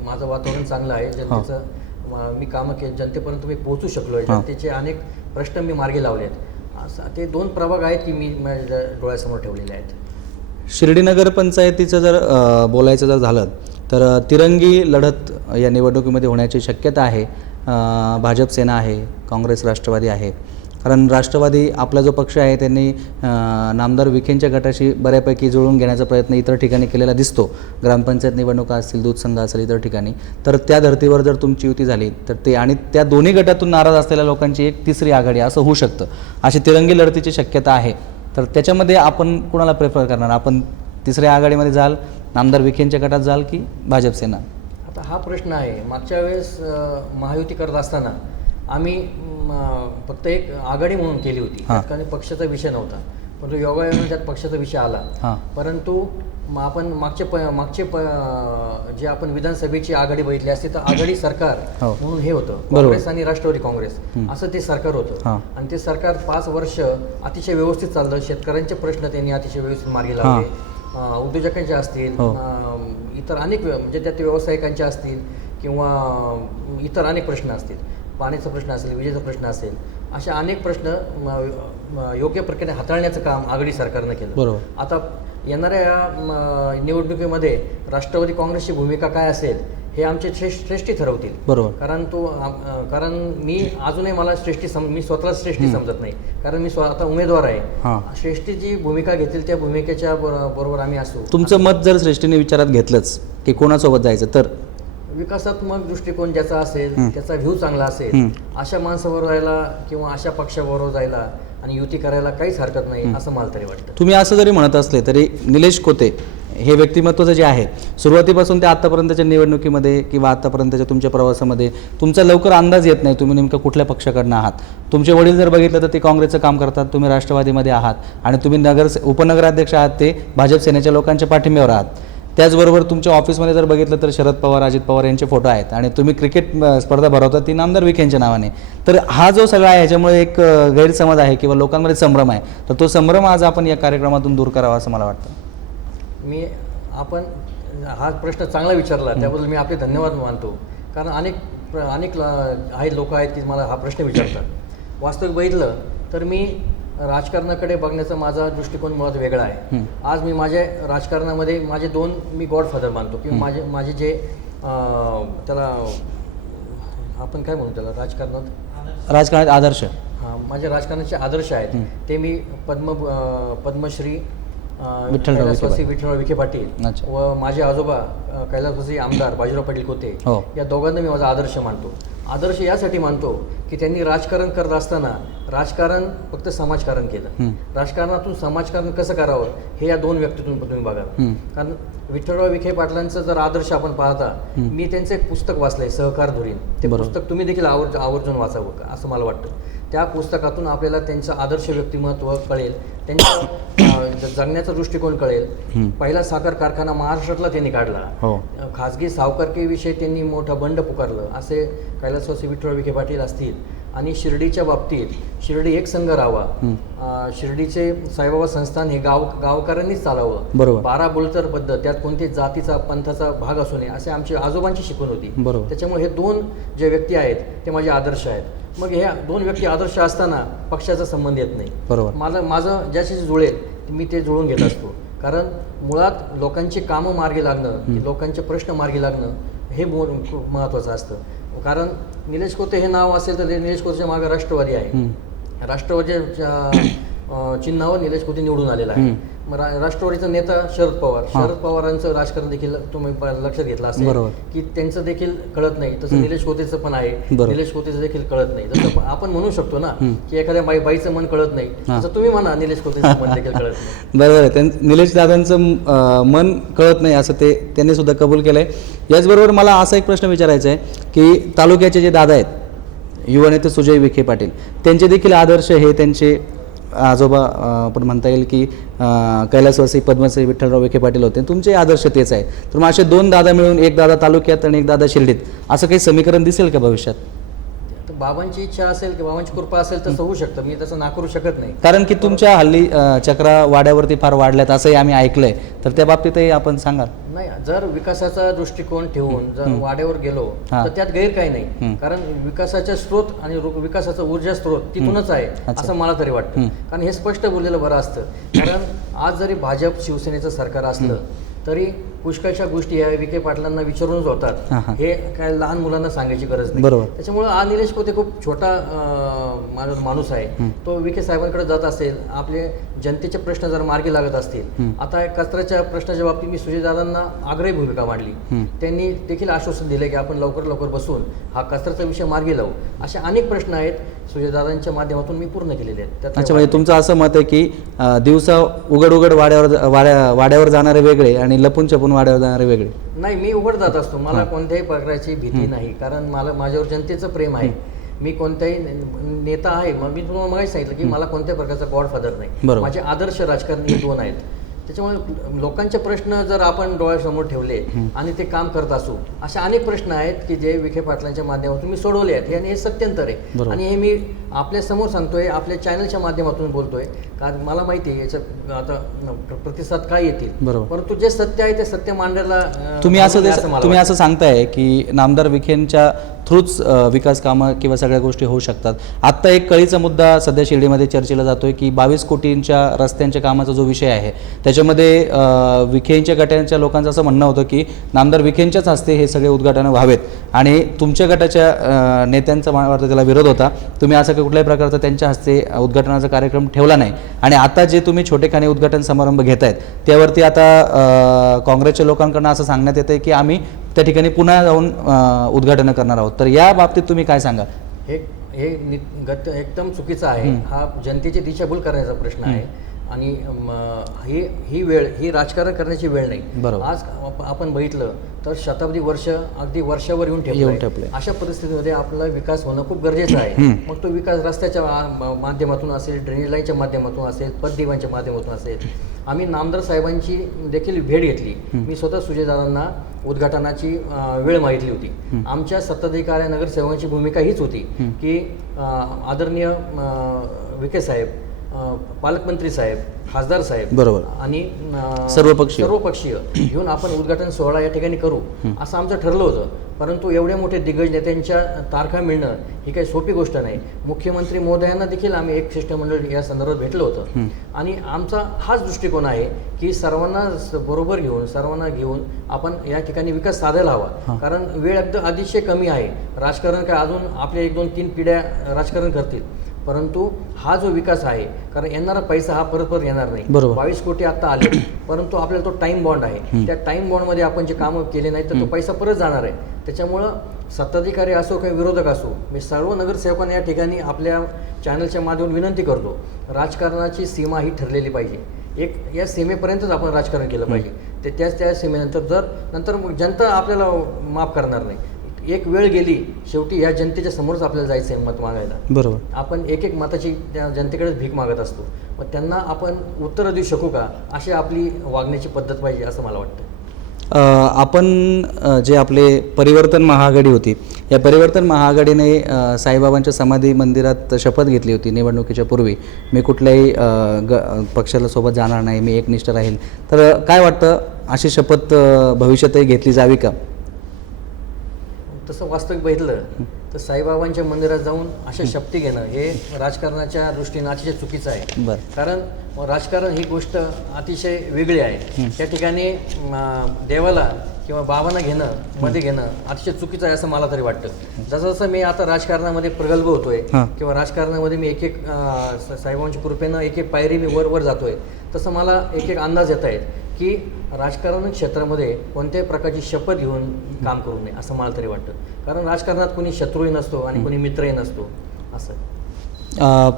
माझं वातावरण चांगलं आहे. जनतेचं मी कामं केली, जनतेपर्यंत मी पोहोचू शकलो आहे. जनतेचे अनेक प्रश्न मी मार्गी लावले आहेत. असं ते 2 प्रभाग आहेत की मी माझ्या डोळ्यासमोर ठेवलेले आहेत. शिर्डी नगर पंचायतीचं जर बोलायचं जर झालं तर तिरंगी लढत या निवडणुकीमध्ये होण्याची शक्यता आहे. भाजप सेना आहे, काँग्रेस राष्ट्रवादी आहे. कारण राष्ट्रवादी आपला जो पक्ष आहे त्यांनी नामदार विखेंच्या गटाशी बऱ्यापैकी जुळवून घेण्याचा प्रयत्न इतर ठिकाणी केलेला दिसतो. ग्रामपंचायत निवडणुका असतील, दूध संघ असेल, इतर ठिकाणी. तर त्या धर्तीवर जर तुमची युती झाली तर ते आणि त्या दोन्ही गटातून नाराज असलेल्या लोकांची एक तिसरी आघाडी असं होऊ शकतं. अशी तिरंगी लढतीची शक्यता आहे. तर त्याच्यामध्ये आपण कुणाला प्रेफर करणार? आपण तिसऱ्या आघाडीमध्ये जाल, नामदार विखेंच्या गटात जाल की भाजप सेना? आता हा प्रश्न आहे. मागच्या वेळेस महायुती करत असताना आम्ही फक्त एक आघाडी म्हणून केली होती. कारण पक्षाचा विषय नव्हता. परंतु योगायोगाने त्यात पक्षाचा विषय आला. परंतु आपण मागचे जे आपण विधानसभेची आघाडी बघितली असती तर आघाडी सरकार म्हणून हे होतं, काँग्रेस आणि राष्ट्रवादी काँग्रेस असं ते सरकार होतं. आणि ते सरकार 5 वर्ष अतिशय व्यवस्थित चाललं. शेतकऱ्यांचे प्रश्न त्यांनी अतिशय व्यवस्थित मार्गी लावले. उद्योजकांचे असतील, इतर अनेक म्हणजे त्यात व्यावसायिकांचे असतील किंवा इतर अनेक प्रश्न असतील, पाण्याचा प्रश्न असेल, विजेचा प्रश्न असेल, अशा अनेक प्रश्न योग्य प्रकारे हाताळण्याचं काम आघाडी सरकारनं केलं. आता येणाऱ्या निवडणुकीमध्ये राष्ट्रवादी काँग्रेसची भूमिका काय असेल हे आमचे श्रेष्ठी ठरवतील. कारण मी अजूनही मला मी स्वतःला श्रेष्ठी समजत नाही. कारण मी आता उमेदवार आहे. श्रेष्ठी जी भूमिका घेतील त्या भूमिकेच्या बरोबर आम्ही असू. तुमचं मत जर श्रेष्ठीने विचारात घेतलंच की कोणासोबत जायचं तर विकासात्मक दृष्टिकोन ज्याचा असेल, त्याचा व्ह्यू चांगला असेल, अशा माणसाबरोबर जायला किंवा अशा पक्षाबरोबर जायला आणि युती करायला काहीच हरकत नाही असं मला तरी वाटतं. तुम्ही असं जरी म्हणत असले तरी निलेश कोते हे व्यक्तिमत्वाचं जे आहे, सुरुवातीपासून ते आत्तापर्यंतच्या निवडणुकीमध्ये किंवा आत्तापर्यंतच्या तुमच्या प्रवासामध्ये तुमचा लवकर अंदाज येत नाही तुम्ही नेमकं कुठल्या पक्षाकडनं आहात. तुमचे वडील जर बघितलं तर ते काँग्रेसचं काम करतात, तुम्ही राष्ट्रवादीमध्ये आहात आणि तुम्ही उपनगराध्यक्ष आहात ते भाजप सेनेच्या लोकांच्या पाठिंब्यावर आहात. त्याचबरोबर तुमच्या ऑफिसमध्ये जर बघितलं तर शरद पवार, अजित पवार यांचे फोटो आहेत आणि तुम्ही क्रिकेट स्पर्धा भरवता ती नामदार विखेंच्या नावाने. तर हा जो सगळा आहे ह्याच्यामुळे एक गैरसमज आहे किंवा लोकांमध्ये संभ्रम आहे. तर तो संभ्रम आज आपण या कार्यक्रमातून दूर करावा असं मला वाटतं. आपण हा प्रश्न चांगला विचारला त्याबद्दल मी आपले धन्यवाद मानतो. कारण अनेक लोक आहेत की मला हा प्रश्न विचारतात. वास्तविक बघितलं तर मी राजकारणाकडे बघण्याचा माझा दृष्टिकोन मुळात वेगळा आहे. आज मी माझ्या राजकारणामध्ये मी गॉडफादर मानतो किंवा माझे जे त्याला आपण काय म्हणू त्याला राजकारणात आदर्श, माझे राजकारणाचे आदर्श आहेत ते मी पद्मश्री विठ्ठलराव विखे पाटील व माझे आजोबा कैलासवासी आमदार बाजीराव पाटील कोते या दोघांना मी माझा आदर्श मानतो. आदर्श यासाठी मानतो की त्यांनी राजकारण करत असताना राजकारण फक्त समाजकारण केलं. राजकारणातून समाजकारण कसं करावं हे या 2 व्यक्तीतून तुम्ही बघा. कारण विठ्ठलराव विखे पाटलांचा जर आदर्श आपण पाहता, मी त्यांचं एक पुस्तक वाचलंय, सहकार धुरीण. ते पुस्तक तुम्ही देखील आवर्जून वाचावं असं मला वाटतं. त्या पुस्तकातून आपल्याला त्यांचं आदर्श व्यक्तिमत्व कळेल, त्यांच्या जगण्याचा दृष्टिकोन कळेल. पहिला साखर कारखाना महाराष्ट्रातला त्यांनी काढला. खाजगी सावकारकीविषयी त्यांनी मोठं बंड पुकारलं. असे कैलासवासी विठ्ठलराव विखे पाटील असतील आणि शिर्डीच्या बाबतीत शिर्डी एक संघ राहावा, शिर्डीचे साईबाबा संस्थान हे गावकऱ्यांनीच चालावं, बरोबर. 12 बोलतर पद्धत, त्यात कोणत्याही जातीचा पंथाचा भाग असू नये, असे आमची आजोबांची शिकवण होती. बरोबर. त्याच्यामुळे हे 2 जे व्यक्ती आहेत ते माझे आदर्श आहेत. मग ह्या 2 व्यक्ती आदर्श असताना पक्षाचा संबंध येत नाही. बरोबर. माझं ज्याशी जुळेल मी ते जुळून घेत असतो. कारण मुळात लोकांची कामं मार्गी लागणं, लोकांचे प्रश्न मार्गी लागणं हे खूप महत्त्वाचं असतं. कारण निलेश कोते हे नाव असेल तर ते निलेश कोतेच्या मागे राष्ट्रवादी आहे. राष्ट्रवादीच्या चिन्हावर निलेश कोते निवडून आलेला आहे. मग राष्ट्रवादीचा नेता शरद पवारांचं राजकारण देखील तुम्ही लक्षात घेतलं असेल की त्यांचं देखील कळत नाही, तसं निलेश कोतेचं पण आहे. निलेश कोतेचं देखील कळत नाही. जसं आपण म्हणू शकतो ना की एखाद्या बाईचं मन कळत नाही, तसं तुम्ही म्हणा निलेश कोतेचं मन देखील कळत नाही. बरोबर आहे. निलेश दादांचं मन कळत नाही असं त्यांनी सुद्धा कबूल केलं आहे. याचबरोबर मला असा एक प्रश्न विचारायचा आहे की तालुक्याचे जे दादा आहेत युवा नेते सुजय विखे पाटील, त्यांचे देखील आदर्श हे त्यांचे आजोबा आपण म्हणता येईल की कैलासवासी पद्मश्री विठ्ठलराव विखे पाटील होते. तुमचे आदर्श तेच आहे. तर मग असे 2 दादा मिळून, एक दादा तालुक्यात आणि एक दादा शिर्डीत, असं काही समीकरण दिसेल का भविष्यात? तर बाबांची इच्छा असेल की बाबांची कृपा असेल तसं होऊ शकतं. मी तसं नाकारू शकत नाही. कारण की तुमच्या हल्ली चक्रा वाड्यावरती फार वाढल्यात असंही आम्ही ऐकलंय. तर त्या बाबतीतही आपण सांगाल? नाही, जर विकासाचा दृष्टिकोन ठेवून जर वाड्यावर गेलो तर त्यात गैर काही नाही. कारण विकासाचा स्रोत आणि विकासाचा ऊर्जा स्रोत तिथूनच आहे असं मला तरी वाटतं. कारण हे स्पष्ट बोललेलं बरं असतं. कारण आज जरी भाजप शिवसेनेचं सरकार असलं तरी पुष्कळशा गोष्टी ह्या विखे पाटलांना विचारूनच होतात. हे काय लहान मुलांना सांगायची गरज नाही. त्याच्यामुळे हा निलेश कोते खूप छोटा माणूस आहे. तो विखे साहेबांकडे जात असेल, आपले जनतेचे प्रश्न जर मार्गी लागत असतील. आता कचऱ्याच्या प्रश्नाच्या बाबतीत मी सुजयदादांना आग्रही भूमिका मांडली. त्यांनी देखील आश्वासन दिले की आपण लवकर बसून हा कचऱ्याचा विषय मार्गी लावू. असे अनेक प्रश्न आहेत सुजयदादांच्या माध्यमातून मी पूर्ण केलेले आहेत. अच्छा, म्हणजे तुमचं असं मत आहे की दिवसा उघड वाड्यावर जाणारे वेगळे आणि लपून छपून वाड्यावर जाणारे वेगळे? नाही, मी उघड जात असतो. मला कोणत्याही प्रकारची भीती नाही. कारण माझ्यावर जनतेचं प्रेम आहे. मी कोणत्याही नेता आहे. मग मी तुम्हाला माहिती सांगितलं की मला कोणत्याही प्रकारचा गॉडफादर नाही. माझे आदर्श राजकारणी 2 आहेत. त्याच्यामुळे लोकांचे प्रश्न जर आपण डोळ्यासमोर ठेवले आणि ते काम करत असू, अशा अनेक प्रश्न आहेत की जे विखे पाटलांच्या माध्यमातून मी सोडवले आहेत. आणि हे सत्यंतर आहे आणि हे मी आपल्या समोर सांगतोय, आपल्या चॅनलच्या माध्यमातून बोलतोय. कारण मला माहिती आहे याचं आता प्रतिसाद काय येतील, परंतु जे सत्य आहे ते सत्य मांडायला तुम्ही असं सांगताय की नामदार विखेंच्या थ्रूच विकास कामं किंवा सगळ्या गोष्टी होऊ शकतात. आत्ता एक कळीचा मुद्दा सध्या शिर्डीमध्ये चर्चेला जातोय की 22 कोटींच्या रस्त्यांच्या कामाचा जो विषय आहे त्याच्यामध्ये विखेंच्या गटांच्या लोकांचं असं म्हणणं होतं की नामदार विखेंच्याच हस्ते हे सगळे उद्घाटनं व्हावेत आणि तुमच्या गटाच्या नेत्यांचा वाटतं त्याला विरोध होता. तुम्ही असं कुठल्याही प्रकारचा त्यांच्या हस्ते उद्घाटनाचा कार्यक्रम ठेवला नाही. आणि आता जे तुम्ही छोटेखानी उद्घाटन समारंभ घेतायत त्यावरती आता काँग्रेसच्या लोकांकडून असं सांगण्यात येतं की आम्ही त्या ठिकाणी पुन्हा जाऊन उद्घाटन करणार आहोत. तर या बाबतीत तुम्ही काय सांगाल? हे एकदम चुकीचं आहे. हा जनतेची दिशाभूल करण्याचा प्रश्न आहे आणि ही वेळ ही राजकारण करण्याची वेळ नाही. आज आपण बघितलं तर शताब्दी वर्ष अगदी वर्षावर येऊन ठेवले. अशा परिस्थितीमध्ये आपला विकास होणं खूप गरजेचं आहे. मग तो विकास रस्त्याच्या माध्यमातून असेल, ड्रेनेज लाईनच्या माध्यमातून असेल, पददिवांच्या माध्यमातून असेल. आम्ही नामदार साहेबांची देखील भेट घेतली. मी स्वतः सुजयदादांना उद्घाटनाची वेळ मागितली होती. आमच्या सत्ताधिकारी नगरसेवकांची भूमिका हीच होती की आदरणीय विखे साहेब, पालकमंत्री साहेब, खासदार साहेब आणि सर्वपक्षीय घेऊन आपण उद्घाटन सोहळा या ठिकाणी करू असं आमचं ठरलं होतं. परंतु एवढ्या मोठे दिग्गज नेत्यांच्या तारखा मिळणं ही काही सोपी गोष्ट नाही. मुख्यमंत्री महोदयांना देखील आम्ही एक शिष्टमंडळ या संदर्भात भेटलो होतं आणि आमचा हाच दृष्टिकोन आहे की सर्वांना बरोबर घेऊन, सर्वांना घेऊन आपण या ठिकाणी विकास साधायला हवा. कारण वेळ अगदी अतिशय कमी आहे. राजकारण काय अजून आपल्या 1-2-3 पिढ्या राजकारण करतील, परंतु हा जो विकास आहे, कारण येणारा पैसा हा परत येणार नाही. 22 कोटी आता आले, परंतु आपल्याला तो टाइम बॉन्ड आहे. त्या टाइम बॉन्डमध्ये आपण जे कामं केले नाही तर तो पैसा परत जाणार आहे. त्याच्यामुळं सत्ताधिकारी असो किंवा विरोधक असो, मी सर्व नगरसेवकांना या ठिकाणी आपल्या चॅनलच्या माध्यमातून विनंती करतो, राजकारणाची सीमा ही ठरलेली पाहिजे. एक या सीमेपर्यंतच आपण राजकारण केलं पाहिजे. ते त्या सीमेनंतर नंतर जनता आपल्याला माफ करणार नाही. एक वेळ गेली, शेवटी या जनतेच्या समोरच आपल्याला जायचं आहे मत मागायला. आपण एक मताची त्या जनतेकडेच भीक मागत असतो. मग त्यांना आपण उत्तरं देऊ शकू का, अशी आपली वागण्याची पद्धत पाहिजे असं मला वाटतं. आपण जे आपले परिवर्तन महाआघाडी होती, या परिवर्तन महाआघाडीने साईबाबांच्या समाधी मंदिरात शपथ घेतली होती निवडणुकीच्या पूर्वी, मी कुठल्याही पक्षाला सोबत जाणार नाही, मी एकनिष्ठ राहील. तर काय वाटतं, अशी शपथ भविष्यातही घेतली जावी का? तसं वास्तविक बघितलं तर साईबाबांच्या मंदिरात जाऊन अशा शपथी घेणं हे राजकारणाच्या दृष्टीनं अतिशय चुकीचं आहे. बरं. कारण राजकारण ही गोष्ट अतिशय वेगळी आहे. त्या ठिकाणी देवाला किंवा बाबांना घेणं मध्ये घेणं अतिशय चुकीचं आहे असं मला तरी वाटतं. जसं जसं मी आता राजकारणामध्ये प्रगल्भ होतोय किंवा राजकारणामध्ये मी एक एक साईबाबांच्या कृपेनं एक एक पायरी मी वर जातोय, तसं मला एक एक अंदाज येत आहेत की राजकारण क्षेत्रामध्ये कोणत्याही प्रकारची शपथ घेऊन काम करू नये असं मला तरी वाटतं. कारण राजकारणात कोणी शत्रूही नसतो आणि कोणी मित्रही नसतो असं.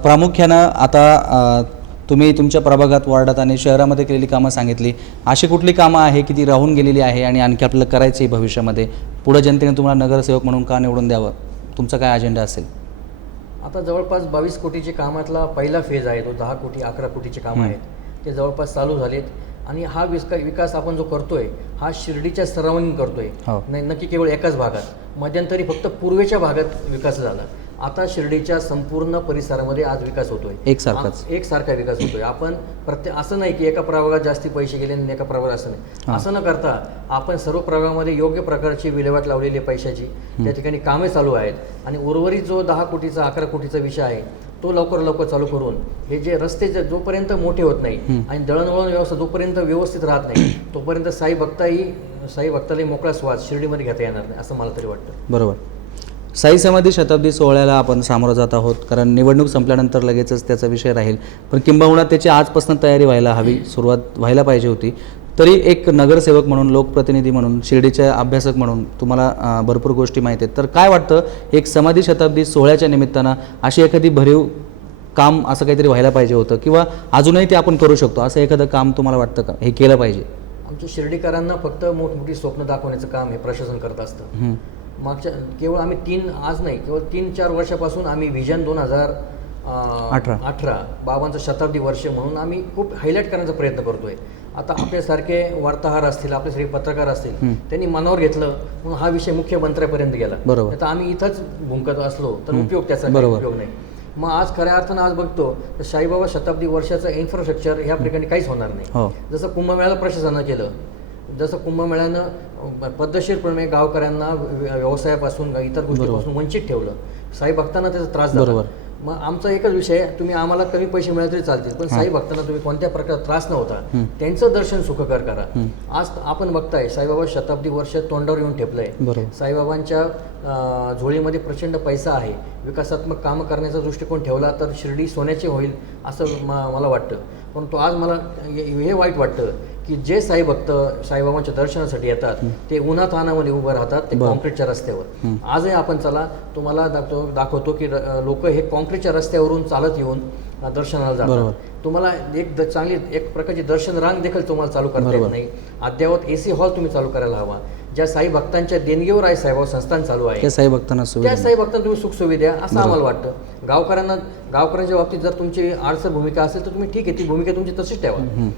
प्रामुख्यानं आता तुम्ही तुमच्या प्रभागात, वार्डात आणि शहरामध्ये केलेली कामं सांगितली. अशी कुठली कामं आहे की ती राहून गेलेली आहे आणि आणखी आपल्याला करायची आहे भविष्यामध्ये? पुढे जनतेने तुम्हाला नगरसेवक म्हणून का निवडून द्यावं? तुमचा काय अजेंडा असेल? आता जवळपास 22 कोटीचे कामातला पहिला फेज आहे, तो 10 कोटी 11 कोटीचे कामं आहेत, ते जवळपास चालू झालेत. आणि हा विकास आपण जो करतोय हा शिर्डीच्या सर्वांगीण करतोय, नक्की केवळ एकाच भागात. मध्यंतरी फक्त पूर्वेच्या भागात विकास झाला. आता शिर्डीच्या संपूर्ण परिसरामध्ये आज विकास होतोय, एकसारखा विकास होतोय. आपण असं नाही की एका प्रभागात जास्ती पैसे गेले आणि एका प्रभागात असं नाही, असं न करता आपण सर्व प्रभागामध्ये योग्य प्रकारची विल्हेवाट लावलेली आहे पैशाची. त्या ठिकाणी कामे चालू आहेत आणि उर्वरित जो 10 कोटीचा 11 कोटीचा विषय आहे तो लवकर चालू करून हे जे रस्ते जोपर्यंत मोठे होत नाही आणि दळणवळण व्यवस्था जोपर्यंत व्यवस्थित राहत नाही तोपर्यंत साई भक्तालाही मोकळा श्वास शिर्डीमध्ये घेता येणार नाही असं मला तरी वाटतं. बरोबर. साई समाधी शताब्दी सोहळ्याला आपण सामोरं जात आहोत, कारण निवडणूक संपल्यानंतर लगेचच त्याचा विषय राहील, पण किंबहुना त्याची आजपासून तयारी व्हायला हवी, सुरुवात व्हायला पाहिजे होती. तरी एक नगरसेवक म्हणून, लोकप्रतिनिधी म्हणून, शिर्डीच्या अभ्यासक म्हणून तुम्हाला भरपूर गोष्टी माहीत आहेत. तर काय वाटतं, एक समाधी शताब्दी सोहळ्याच्या निमित्तानं अशी एखादी भरीव काम असं काहीतरी व्हायला पाहिजे होतं, किंवा अजूनही ते आपण करू शकतो असं एखादं काम तुम्हाला वाटतं का हे केलं पाहिजे? आमच्या शिर्डीकरांना फक्त मोठमोठी स्वप्न दाखवण्याचं काम हे प्रशासन करत असतं. मागच्या केवळ आम्ही केवळ 3-4 वर्षापासून आम्ही व्हिजन 2018 बाबांचं शताब्दी वर्ष म्हणून आम्ही खूप हायलाईट करण्याचा प्रयत्न करतोय. आता आपल्यासारखे वार्ताहर असतील, आपल्यासारखे पत्रकार असतील, त्यांनी मनावर घेतलं म्हणून हा विषय मुख्यमंत्र्यापर्यंत गेला. आता आम्ही इथंच भुंकत असलो तर उपयोग त्याचा उपयोग नाही. मग आज खऱ्या अर्थानं आज बघतो तर साईबाबा शताब्दी वर्षाचं इन्फ्रास्ट्रक्चर ह्या ठिकाणी काहीच होणार नाही. जसं कुंभमेळ्याला प्रशासनानं केलं, जसं कुंभमेळ्यानं पद्धतशीरपणे गावकऱ्यांना व्यवसायापासून इतर गोष्टीपासून वंचित ठेवलं, साई भक्तांना त्याचा त्रास झाला. मग आमचा एकच विषय, तुम्ही आम्हाला कमी पैसे मिळाले तरी चालतील, पण साई भक्तांना तुम्ही कोणत्या प्रकारचा त्रास नव्हता, त्यांचं दर्शन सुखकर करा. आज आपण बघताय साईबाबा शताब्दी वर्ष तोंडावर येऊन ठेपलंय. साईबाबांच्या झोळीमध्ये प्रचंड पैसा आहे. विकासात्मक कामं करण्याचा दृष्टिकोन ठेवला तर शिर्डी सोन्याची होईल असं मला वाटतं. परंतु आज मला हे वाईट वाटतं की जे साई भक्त साईबाबांच्या दर्शनासाठी येतात ते उन्हातानामध्ये उभं राहतात ते कॉन्क्रीटच्या रस्त्यावर. आजही आपण चला तुम्हाला दाखवतो की लोक हे कॉन्क्रीटच्या रस्त्यावरून चालत येऊन दर्शनाला जातात. तुम्हाला एक प्रकारची दर्शन रांग देखील तुम्हाला चालू करता येत नाही. अद्यावत AC हॉल तुम्ही चालू करायला हवा. ज्या साई भक्तांच्या देणगीवर आहे साईबाबा संस्थान चालू आहे, त्या साई भक्तांना तुम्ही सुख सुविधा असं आम्हाला वाटतं. गावकऱ्यांच्या बाबतीत जर तुमची आडसर भूमिका असेल तर तुम्ही ठीक आहे, ती भूमिका तुमची तशीच ठेवा.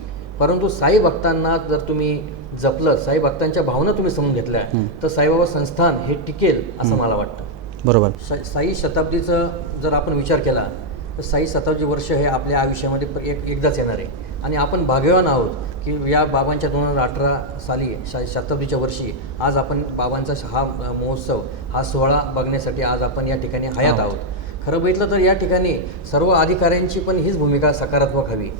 परंतु साई भक्तांना जर तुम्ही जपलं, साई भक्तांच्या भावना तुम्ही समजून घेतल्या तर साईबाबा संस्थान हे टिकेल असं मला वाटतं. बरोबर. साई शताब्दीचं जर आपण विचार केला तर साई शताब्दी वर्ष हे आपल्या आयुष्यामध्ये एकदाच येणार आहे आणि आपण भाग्यवान आहोत की या बाबांच्या 2018 साली शताब्दीच्या वर्षी आज आपण बाबांचा हा महोत्सव, हा सोहळा बघण्यासाठी आज आपण या ठिकाणी हयात आहोत. खरं बघितलं तर या ठिकाणी सर्व अधिकाऱ्यांची पण हीच भूमिका सकारात्मक हवी.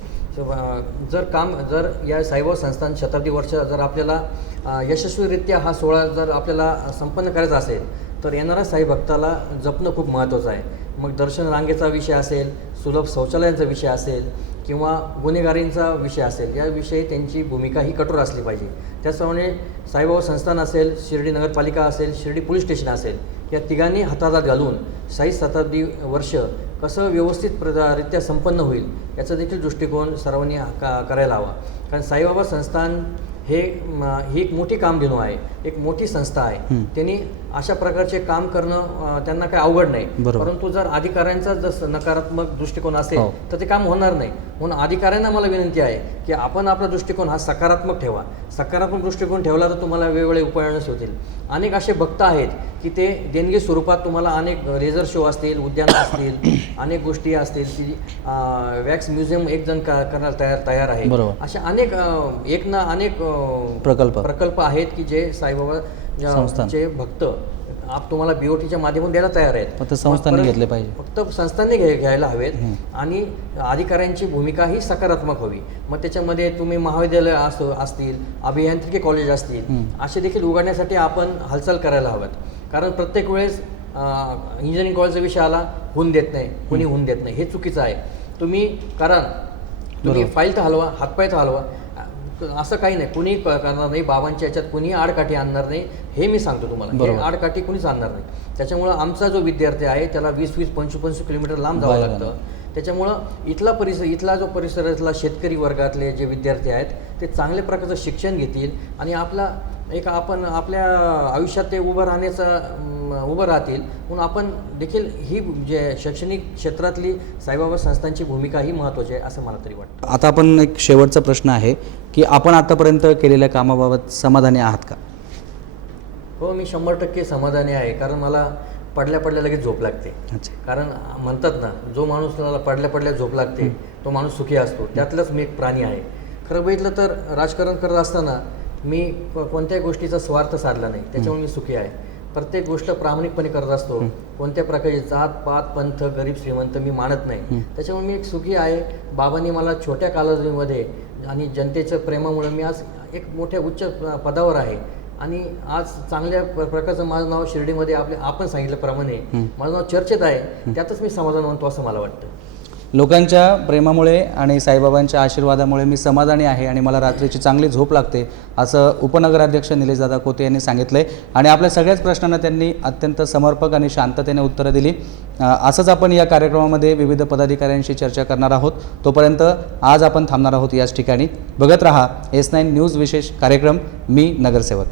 जर या साईबाबा संस्थान शताब्दी वर्ष जर आपल्याला यशस्वीरित्या हा सोहळा जर आपल्याला संपन्न करायचा असेल तर येणाऱ्या साई भक्ताला जपणं खूप महत्त्वाचं आहे. मग दर्शन रांगेचा विषय असेल, सुलभ शौचालयांचा विषय असेल किंवा गुन्हेगारींचा विषय असेल, याविषयी त्यांची भूमिका ही कठोर असली पाहिजे. त्याचप्रमाणे साईबाबा संस्थान असेल, शिर्डी नगरपालिका असेल, शिर्डी पोलीस स्टेशन असेल, या तिघांनी हाताहात घालून साई शताब्दी वर्ष कसं व्यवस्थितरित्या संपन्न होईल याचा देखील दृष्टिकोन सर्वांनी करायला हवा. कारण साईबाबा संस्थान ही एक मोठी कामधेनू आहे. एक मोठी संस्था आहे, त्यांनी अशा प्रकारचे काम करणं त्यांना काही अवघड नाही. बरोबर. परंतु जर अधिकाऱ्यांचा जर नकारात्मक दृष्टिकोन हो. असेल तर ते काम होणार नाही. म्हणून अधिकाऱ्यांना मला विनंती आहे की आपण आपला दृष्टिकोन हा सकारात्मक ठेवा. सकारात्मक दृष्टिकोन ठेवला तर तुम्हाला वेगवेगळे उपाययोजना होतील. अनेक असे भक्त आहेत की ते देणगी स्वरूपात तुम्हाला अनेक लेझर शो असतील, उद्यानं असतील, अनेक गोष्टी असतील की वॅक्स म्युझियम एक जण करायला तयार आहे. बरोबर. अशा अनेक अनेक प्रकल्प आहेत की जे साईबाबा संस्थान. चे भक्त तुम्हाला BOTच्या माध्यमातून द्यायला तयार आहेत. फक्त संस्थांनी घेतले पाहिजे. फक्त संस्थांनी घ्यायला हवेत आणि अधिकाऱ्यांची भूमिका ही सकारात्मक हवी. मग त्याच्यामध्ये तुम्ही महाविद्यालय असतील, अभियांत्रिकी कॉलेज असतील, असे देखील उघडण्यासाठी आपण हालचाल करायला हव्यात. कारण प्रत्येक वेळेस इंजिनिअरिंग कॉलेजचा विषय आला, होऊन देत नाही, कोणी होऊन देत नाही, हे चुकीचं आहे. तुम्ही करा, तुम्ही फाईल तर हलवा, हातपाय तर हलवा, असं काही नाही. कुणी करणार नाही. बाबांच्या याच्यात कुणी आडकाठी आणणार नाही, हे मी सांगतो तुम्हाला. हे आडकाठी कुणीच आणणार नाही. त्याच्यामुळं आमचा जो विद्यार्थी आहे त्याला 20-25 किलोमीटर लांब जावं लागतं. त्याच्यामुळं इथला जो परिसरातला शेतकरी वर्गातले जे विद्यार्थी आहेत ते चांगल्या प्रकारचं शिक्षण घेतील आणि आपण आपल्या आयुष्यात ते उभं राहतील. म्हणून आपण देखील ही जे शैक्षणिक क्षेत्रातली साईबाबा संस्थांची भूमिका ही महत्त्वाची आहे असं मला तरी वाटतं. आता आपण एक शेवटचा प्रश्न आहे की आपण आतापर्यंत केलेल्या कामाबाबत समाधानी आहात का? हो, मी 100% समाधानी आहे. कारण मला पडल्या लगेच झोप लागते. अच्छा. कारण म्हणतात ना, जो माणूस त्याला पडल्या झोप लागते तो माणूस सुखी असतो. त्यातलाच मी एक प्राणी आहे. खरं बघितलं तर राजकारण करत असताना मी कोणत्याही गोष्टीचा स्वार्थ साधला नाही. त्याच्यामुळे मी सुखी आहे. प्रत्येक गोष्ट प्रामाणिकपणे करत असतो. कोणत्या प्रकारची जात पात पंथ गरीब श्रीमंत मी मानत नाही. त्याच्यामुळे मी एक सुखी आहे. बाबांनी मला छोट्या कालावधीमध्ये आणि जनतेच्या प्रेमामुळे मी आज एक मोठ्या उच्च पदावर आहे. आणि आज चांगल्या प्रकारचं माझं नाव शिर्डीमध्ये आपण सांगितल्याप्रमाणे माझं नाव चर्चेत आहे. त्यातच मी समाधान मानतो असं मला वाटतं. लोकांच्या प्रेमामुळे आणि साईबाबांच्या आशीर्वादामुळे मी समाधानी आहे आणि मला रात्रीची चांगली झोप लागते असं उपनगराध्यक्ष निलेशदादा कोते यांनी सांगितलं आहे. आणि आपल्या सगळ्याच प्रश्नांना त्यांनी अत्यंत समर्पक आणि शांततेने उत्तरं दिली. असंच आपण या कार्यक्रमामध्ये विविध पदाधिकाऱ्यांशी चर्चा करणार आहोत. तोपर्यंत आज आपण थांबणार आहोत याच ठिकाणी. बघत रहा S9 न्यूज विशेष कार्यक्रम मी नगरसेवक.